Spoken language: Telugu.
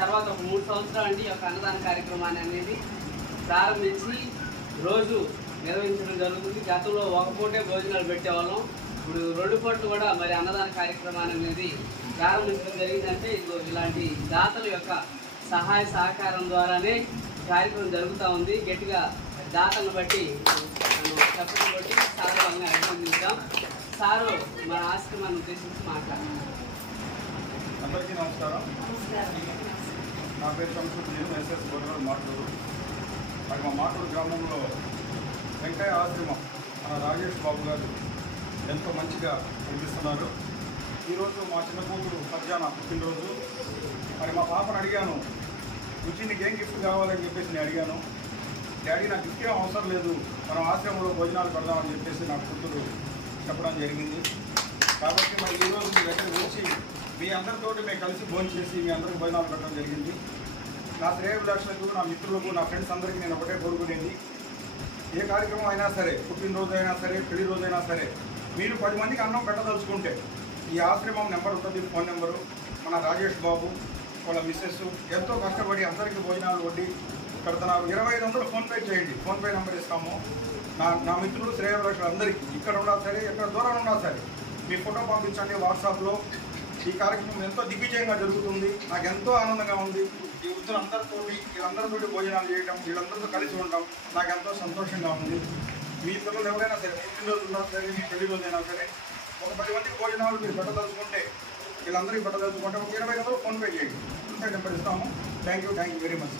తర్వాత ఒక 3 సంవత్సరాలు అండి ఈ యొక్క అన్నదాన కార్యక్రమాన్ని అనేది ప్రారంభించి రోజు నిర్వహించడం జరుగుతుంది. గతంలో ఒక పూటే భోజనాలు పెట్టేవాళ్ళం, ఇప్పుడు 2 పూటలు కూడా మరి అన్నదాన కార్యక్రమాన్ని అనేది ప్రారంభించడం జరిగిందంటే ఇదిగో ఇలాంటి దాతల యొక్క సహాయ సహకారం ద్వారానే కార్యక్రమం జరుగుతూ ఉంది. గట్టిగా దాతలను బట్టి చెప్పడం బట్టి సార్ వాళ్ళని అభినందించాం. సారు మన ఆశ్రమాన్ని ఉద్దేశించి మాట్లాడారు. అందరికీ నమస్కారం. నా పేరు శంసుద్దీన్, ఎస్ఎస్ గొడవలు మాటూరు. మరి మా మాటూరు గ్రామంలో వెంకయ్య ఆశ్రమం మన రాజేష్ బాబు గారు ఎంతో మంచిగా కనిపిస్తున్నారు. ఈరోజు మా చిన్న కూతురు మధ్యాహ్నం పుట్టినరోజు. మరి మా పాపను అడిగాను, రుచినికి ఏం గిఫ్ట్ కావాలని చెప్పేసి నేను అడిగాను. డాడీ నాకు గిఫ్ట్ ఏం అవసరం లేదు, మనం ఆశ్రమంలో భోజనాలు పెడదామని చెప్పేసి నా కూతురు చెప్పడం జరిగింది. కాబట్టి మరి ఈరోజు మీ దగ్గరికి వచ్చి మీ అందరితోటి మేము కలిసి భోజనం చేసి మీ అందరికి భోజనాలు పెట్టడం జరిగింది. నా శ్రేయోభిలాషులకు, నా మిత్రులకు, నా ఫ్రెండ్స్ అందరికీ నేను ఒకటే కోరుకునేది, ఏ కార్యక్రమం అయినా సరే, పుట్టినరోజు అయినా సరే, పెళ్లి రోజైనా సరే, మీరు 10 మందికి అన్నం పెట్టదలుచుకుంటే ఈ ఆశ్రమం నెంబర్ ఉంటుంది, ఫోన్ నెంబరు. మన రాజేష్ బాబు వాళ్ళ మిస్సెస్ ఎంతో కష్టపడి అందరికీ భోజనాలు వడ్డీ పెడుతున్నారు. 2500 ఫోన్పే చేయండి, ఫోన్పే నెంబర్ ఇస్తాము. నా మిత్రులు శ్రేయోభిలాషులు అందరికీ ఇక్కడ ఉన్నా సరే, ఎక్కడ దూరం ఉన్నా సరే, మీ ఫోటో పంపించండి వాట్సాప్లో. ఈ కార్యక్రమం ఎంతో దిగ్విజయంగా జరుగుతుంది. నాకు ఎంతో ఆనందంగా ఉంది. ఈ వృద్ధులందరితో వీళ్ళందరితో భోజనాలు చేయడం, వీళ్ళందరితో కలిసి ఉండడం నాకు ఎంతో సంతోషంగా ఉంది. మీ పిల్లలు ఎవరైనా సరే, పుట్టినరోజు ఉన్నా సరే, మీ పెళ్లి రోజైనా సరే, ఒక 10 మందికి భోజనాలు మీరు పెట్టదలుచుకుంటే, వీళ్ళందరికీ పెట్టదలుచుకుంటే ఒక 2500 ఫోన్పే చేయండి, ఫోన్పే నెంబర్ ఇస్తాము. Thank you very much.